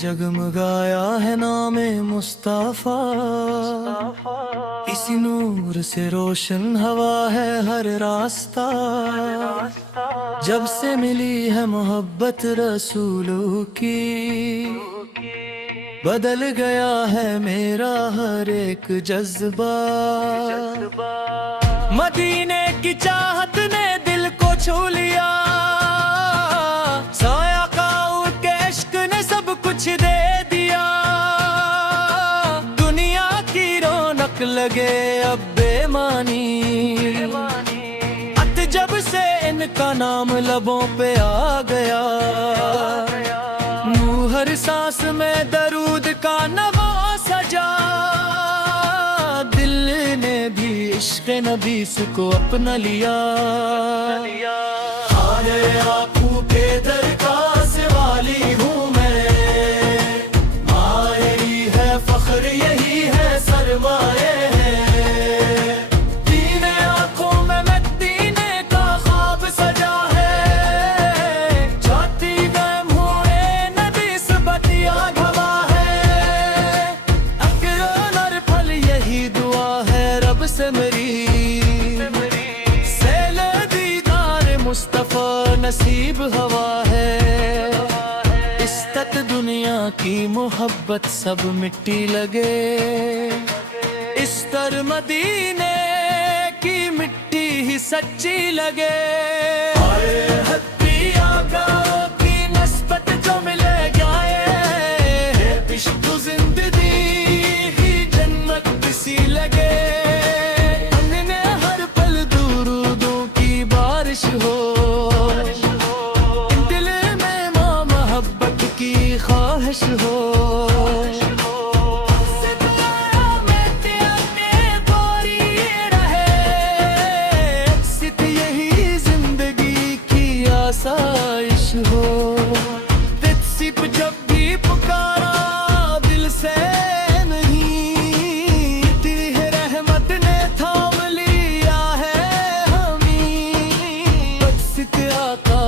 जगमगाया है नामे मुस्तफा, इसी नूर से रोशन हवा है हर रास्ता। जब से मिली है मोहब्बत रसूलों की, बदल गया है मेरा हर एक जज्बा। मदीने की चाहत ने दिल को छू लिया, साया काउर के इश्क ने सब कुछ दे दिया। दुनिया की रौनक लगे अब बेमानी, अत जब से इनका नाम लबों पे आ गया। हर सांस में दरूद का नवा सजा, दिल ने भी इश्क़ नबी को अपना लिया। आने आँखों के दरखास वाली हूँ मैं, मायरी है फख्र यही है सरमाए है। दीने आँखों में मदीने का ख्वाब सजा है, जाती गम हुए नबी से बतिया घमा है। अक्ल और फल यही दुआ है रब से मेरी, सेले दीदार मुस्तफा नसीब हवा है। इस तक दुनिया की मोहब्बत सब मिट्टी लगे, इस तर मदीने की मिट्टी ही सच्ची लगे। दिल में माँ मोहब्बत की ख्वाहिश हो, सित यही जिंदगी की आसाइश हो। सिप जब भी पुकारा दिल से नहीं, तेरी रहमत ने थाम लिया है हमें। सित आका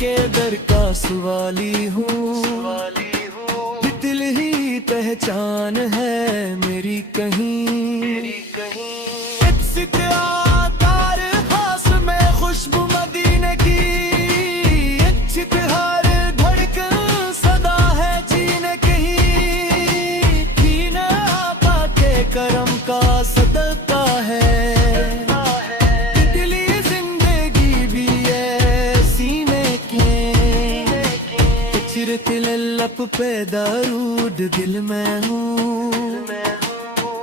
के दर का सवाली हूँ, दिल ही पहचान है मेरी कहीं। सित आकार खास में खुशबू मदीने की, चित हर धड़कन सदा है जीने कहीं। कीन आका के करम का सदका है, दिली जिंदगी भी है सीने के। चिरते लप पे दरूद दिल में हूँ,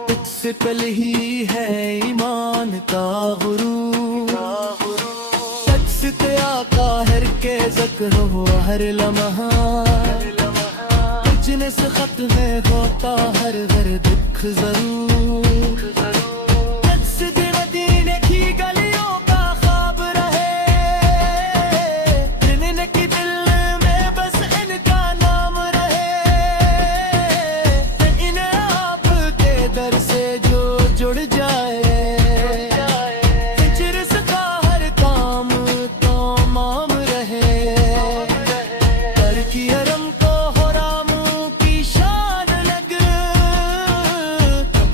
तुझसे पल ही है ईमान का गुरूर। सच आका हर के ज़िक्र हो हर लम्हा, तुझने से खत में होता हर हर दुख जरूर। मदीने की गलियों का ख्वाब रहे, की दिल में बस इनका नाम रहे। इन्हें आपके दर से जो जुड़ जाए, का हर काम तमाम रहे। कर की हरम को हराम की शान लग,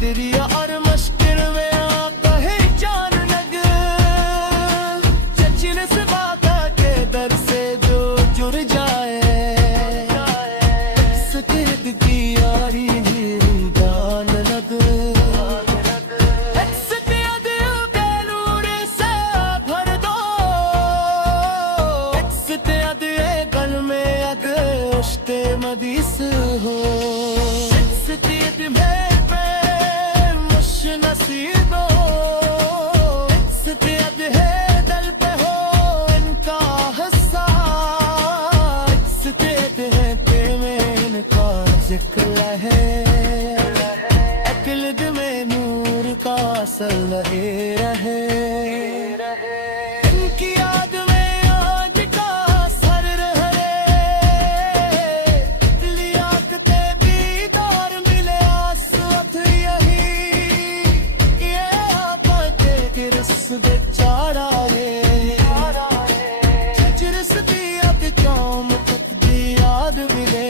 दरिया और मुश्किल में आका है जान लग। चचिन से बाका के दर से जो जुड़ जाए, सकेद की यारी गान लग। मदीस हो सितियत में पे मुश नसीबो, सितियत है दिल पे हो इनका हिस्सा। सितियत है पे में इनका जिक्र है, अक्ल में नूर का असर लहे रहे। इनकी याद में आज का सर रहे, लियाकते बीदार मिले आसवत यही। ये आपते के रस बेचारा है, जिरस दी अब कौम तक दी याद मिले।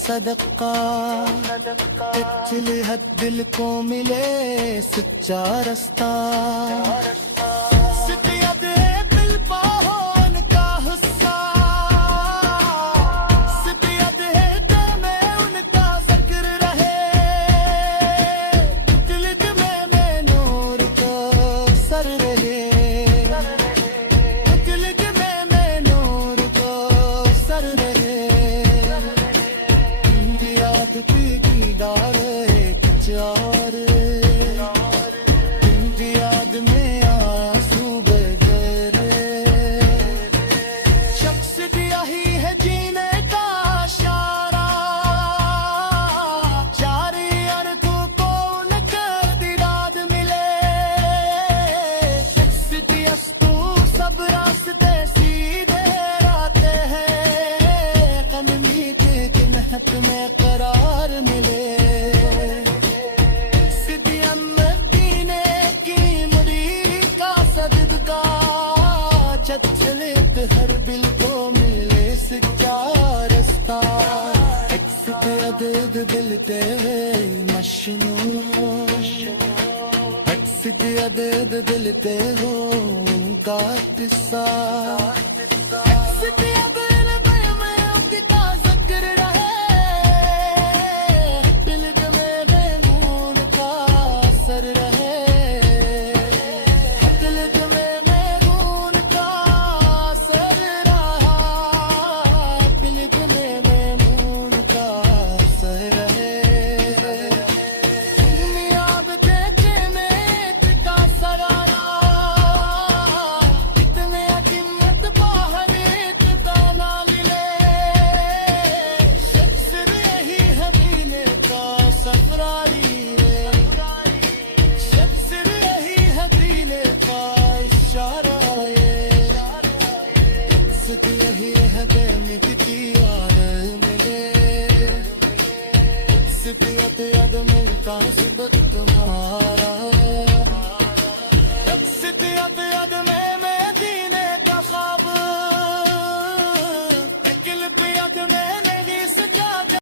सदका, चले हद दिल को मिले सच्चा रास्ता। सिद्दीयत है दिल पाहोन का हिस्सा, सिद्दीयत है दिल में उनका जिक्र रहे, दिल में नूर का सर रहे, दिल में नूर का सर रहे। इनकी याद की डार एक चार, इनकी याद में आंसू बहरे। शख्स दिया ही है जीने का इशारा, चारे अर्थों को उनकर दिराद मिले। शख्स दिया तू सब रास्ते सीधे आते हैं, गम मीठे के महक में करार मिले। सिद्दीया मदीने की मुरी का सदका, चले हर बिल को मिले सच्चा रास्ता। सिद्दीया दिल ते मशनू, सिद्दीया दिल ते हो उनका किस्सा। सिद्दीया दिल में उनका जिक्र रहे, दिल में नूर का असर रहे, दिल में नूर का असर रहा, दिल में नूर का असर रहे। दुनियाब देखे में का सरारा, इतने अकीमत बाहर एक दाना मिले। शख्स यही है दीने का सफरारी है, शख्स यही है दीने का इशारा है। सिद्दीया यही है बेमित की याद मिले, सिद्दीया याद मिलता सुबह